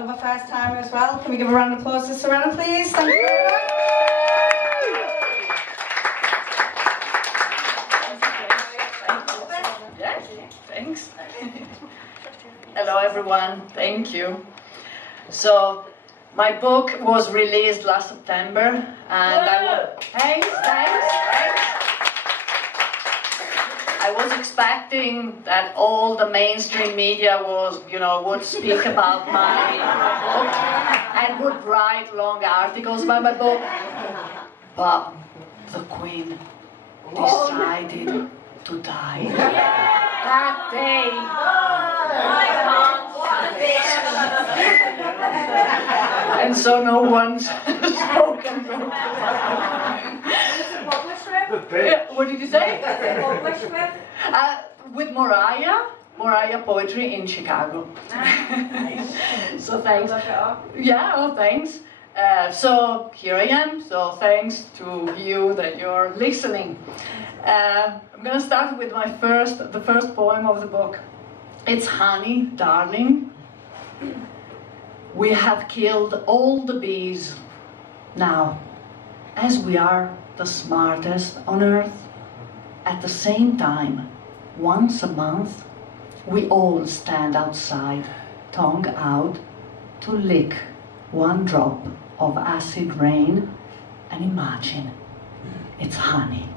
another first timer as well. Can we give a round of applause to Serena, please? Thank you very much. Yes, thanks. Hello everyone, thank you. So, my book was released last September, and thanks. I was expecting that all the mainstream media would speak about my book and would write long articles about my book, but the Queen decided to die that day. And so no one's spoken. What did you say? With Moria Poetry in Chicago. So thanks. Yeah, oh thanks. So here I am, so thanks to you that you're listening. I'm gonna start with the first poem of the book. It's Honey, Darling. We have killed all the bees. Now, as we are the smartest on earth, at the same time, once a month, we all stand outside, tongue out, to lick one drop of acid rain and imagine it's honey.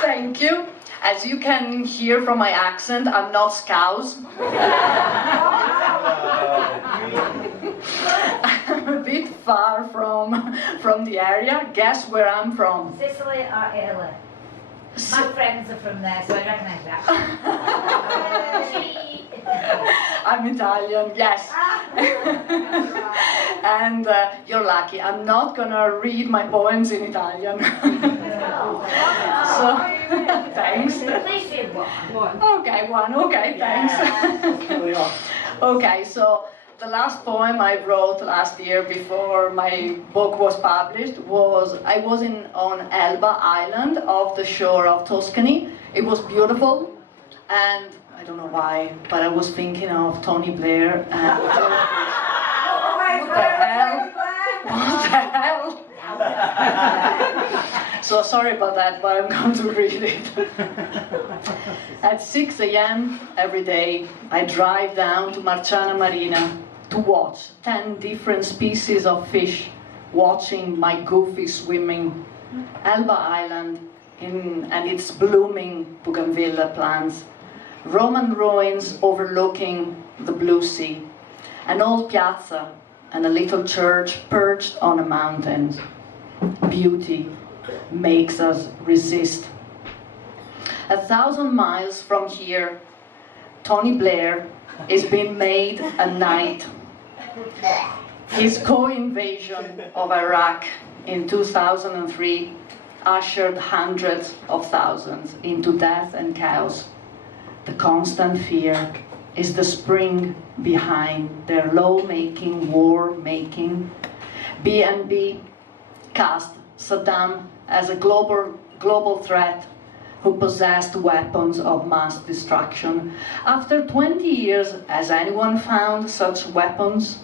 Thank you. As you can hear from my accent, I'm not Scouse. I'm a bit far from the area. Guess where I'm from? Sicily or Italy? My friends are from there, so I recognise that. I'm Italian, yes. And you're lucky. I'm not gonna read my poems in Italian. So, thanks. Please do one. Okay, one. Okay, thanks. Okay, so the last poem I wrote last year before my book was published was I was on Elba Island off the shore of Tuscany. It was beautiful, and I don't know why, but I was thinking of Tony Blair and what the hell? So sorry about that, but I'm going to read it. At 6 a.m. every day, I drive down to Marciana Marina to watch 10 different species of fish watching my goofy swimming. Elba Island and its blooming bougainvillea plants, Roman ruins overlooking the blue sea, an old piazza and a little church perched on a mountain. Beauty makes us resist. 1,000 miles from here, Tony Blair is being made a knight. His co-invasion of Iraq in 2003 ushered hundreds of thousands into death and chaos. The constant fear is the spring behind their law-making, war-making. BNB cast Saddam as a global threat who possessed weapons of mass destruction. After 20 years, has anyone found such weapons?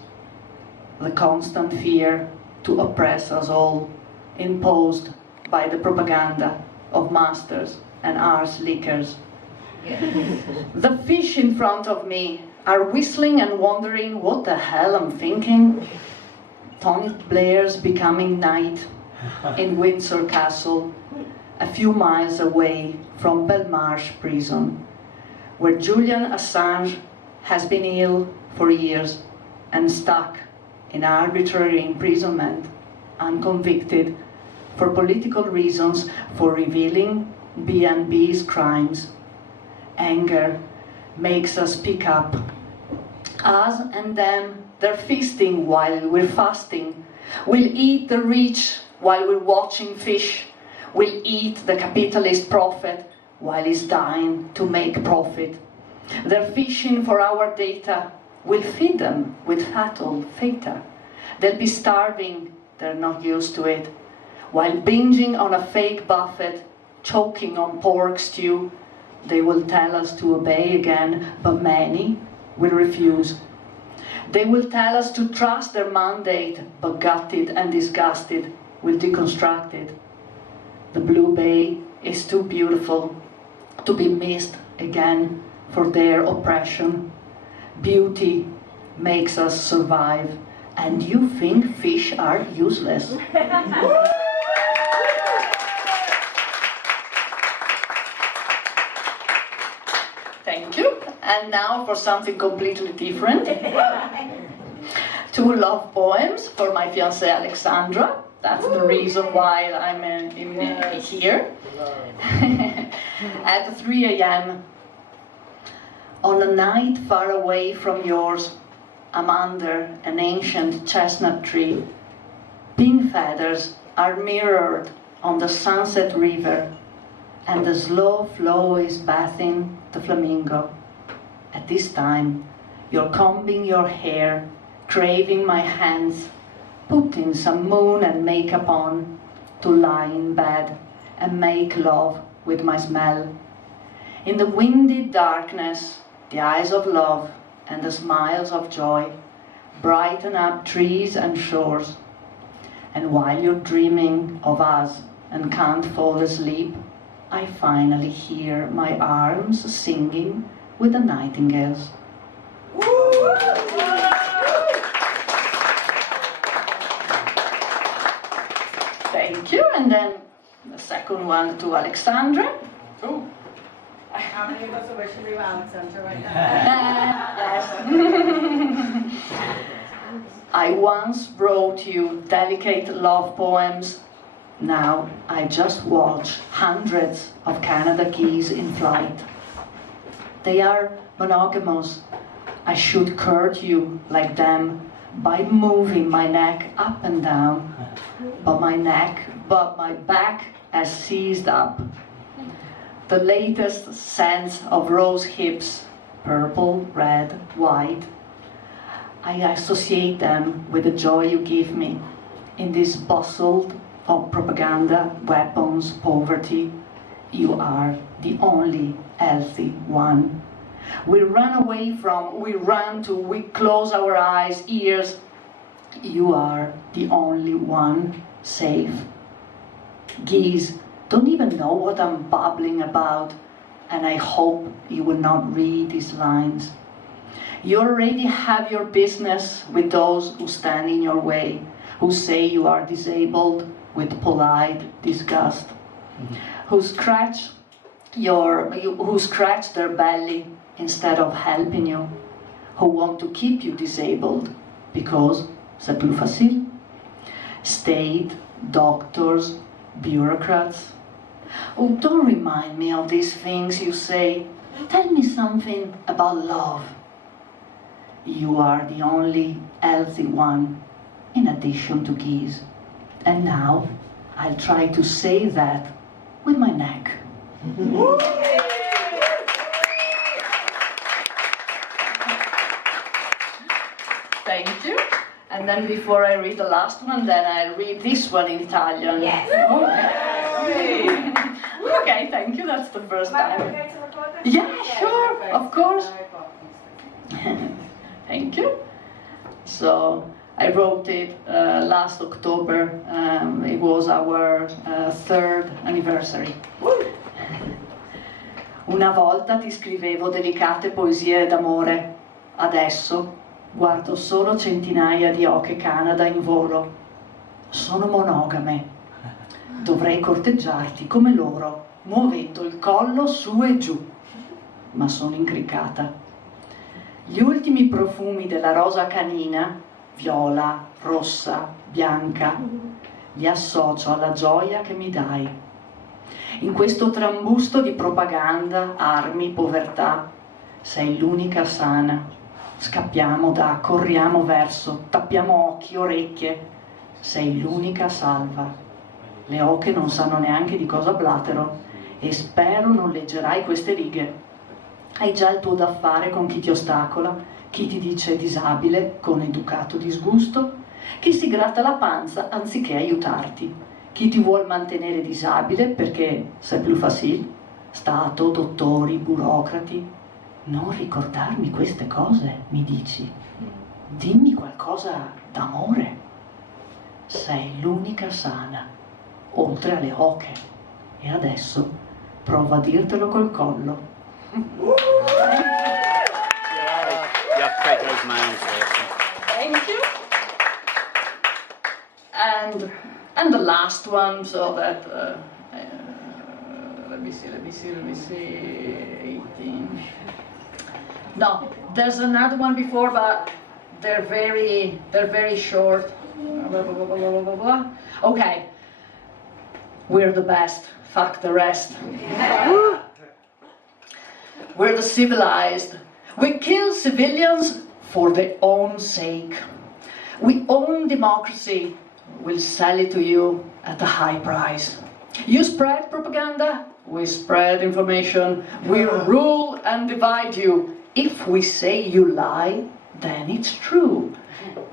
The constant fear to oppress us all, imposed by the propaganda of masters and arse lickers. The fish in front of me are whistling and wondering what the hell I'm thinking. Tony Blair's becoming knight in Windsor Castle, a few miles away from Belmarsh prison, where Julian Assange has been ill for years and stuck in arbitrary imprisonment, unconvicted, for political reasons, for revealing BNB's crimes. Anger makes us pick up. Us and them, they're feasting while we're fasting. We'll eat the rich while we're watching fish. We'll eat the capitalist prophet while he's dying to make profit. They're fishing for our data. We'll feed them with fatal feta. They'll be starving, they're not used to it, while binging on a fake buffet choking on pork stew. They will tell us to obey again, but many will refuse. They will tell us to trust their mandate, but gutted and disgusted will deconstruct it. The blue bay is too beautiful to be missed again for their oppression. Beauty makes us survive, and you think fish are useless. Thank you. And now for something completely different. Two love poems for my fiancée Alexandra. That's the reason why I'm here. At 3 a.m. On a night far away from yours, I'm under an ancient chestnut tree. Pink feathers are mirrored on the sunset river, and the slow flow is bathing the flamingo. At this time, you're combing your hair, craving my hands, putting some moon and makeup on to lie in bed and make love with my smell. In the windy darkness, the eyes of love and the smiles of joy brighten up trees and shores. And while you're dreaming of us and can't fall asleep, I finally hear my arms singing with the nightingales. Thank you. And then the second one to Alexandra. Cool. How many of us are wishing we were Alexandra right now? Yes. I once wrote you delicate love poems. Now I just watch hundreds of Canada geese in flight. They are monogamous. I should court you like them by moving my neck up and down, but my back has seized up. The latest scents of rose hips, purple, red, white, I associate them with the joy you give me in this bustle of propaganda, weapons, poverty. You are the only healthy one. We run away from, we run to, we close our eyes, ears. You are the only one safe. Geese don't even know what I'm babbling about, and I hope you will not read these lines. You already have your business with those who stand in your way, who say you are disabled with polite disgust, who scratch their belly instead of helping you, who want to keep you disabled because c'est plus facile. State, doctors, bureaucrats. Oh, don't remind me of these things you say. Tell me something about love. You are the only healthy one, in addition to geese. And now, I'll try to say that with my neck. Thank you. And then before I read the last one, then I'll read this one in Italian. Yes. Okay. Okay, thank you. That's the first Am I time. okay to record this? Yeah, sure, of course. Thank you. So I wrote it last October. It was our third anniversary. Una volta ti scrivevo delicate poesie d'amore. Adesso guardo solo centinaia di oche Canada in volo. Sono monogame. Dovrei corteggiarti come loro, muovendo il collo su e giù. Ma sono incriccata. Gli ultimi profumi della rosa canina, viola, rossa, bianca, li associo alla gioia che mi dai. In questo trambusto di propaganda, armi, povertà, sei l'unica sana. Scappiamo da, corriamo verso, tappiamo occhi, orecchie, sei l'unica salva. Le oche non sanno neanche di cosa blatero e spero non leggerai queste righe. Hai già il tuo da fare con chi ti ostacola, chi ti dice disabile con educato disgusto, chi si gratta la panza anziché aiutarti, chi ti vuol mantenere disabile perché sei più facile, Stato, dottori, burocrati. Non ricordarmi queste cose, mi dici. Dimmi qualcosa d'amore. Sei l'unica sana, oltre alle oche. E adesso prova a dirtelo col collo. You have to take those mounds first. Thank you. And the last one, so that let me see. 18. No, there's another one before, but they're very short. Okay. We're the best. Fuck the rest. We're the civilized. We kill civilians for their own sake. We own democracy. We'll sell it to you at a high price. You spread propaganda, we spread information. We rule and divide you. If we say you lie, then it's true.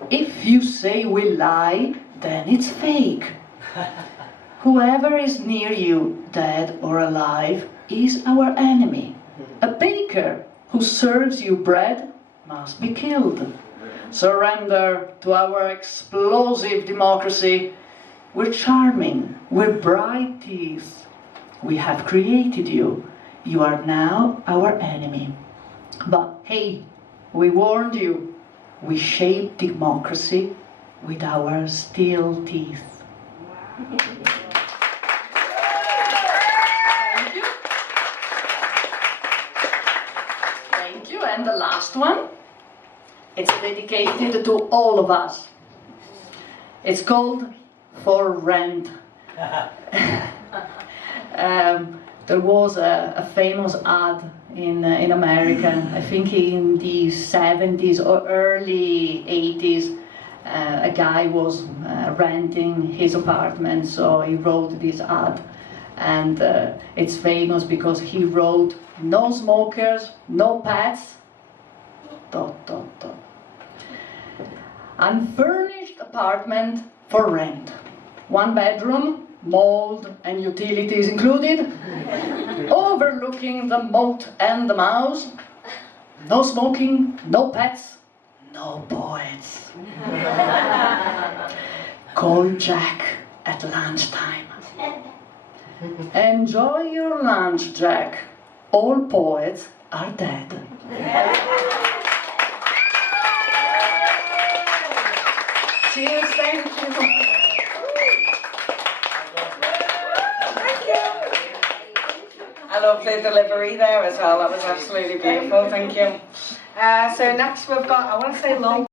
If you say we lie, then it's fake. Whoever is near you, dead or alive, is our enemy. A baker who serves you bread must be killed. Surrender to our explosive democracy. We're charming, we're bright teeth. We have created you. You are now our enemy. But hey, we warned you. We shape democracy with our steel teeth. Thank you. Thank you. And the last one. It's dedicated to all of us. It's called For Rent. There was a famous ad in America, I think in the 70s or early 80s. A guy was renting his apartment, so he wrote this ad. And it's famous because he wrote, "No smokers, no pets, ... Unfurnished apartment for rent. 1 bedroom, mold and utilities included. Overlooking the moat and the mouse. No smoking, no pets, no poets. Call Jack at lunchtime. Enjoy your lunch, Jack. All poets are dead." Cheers, thank you. I love the delivery there as well. That was absolutely beautiful. Thank you. So next we've got, I want to say long.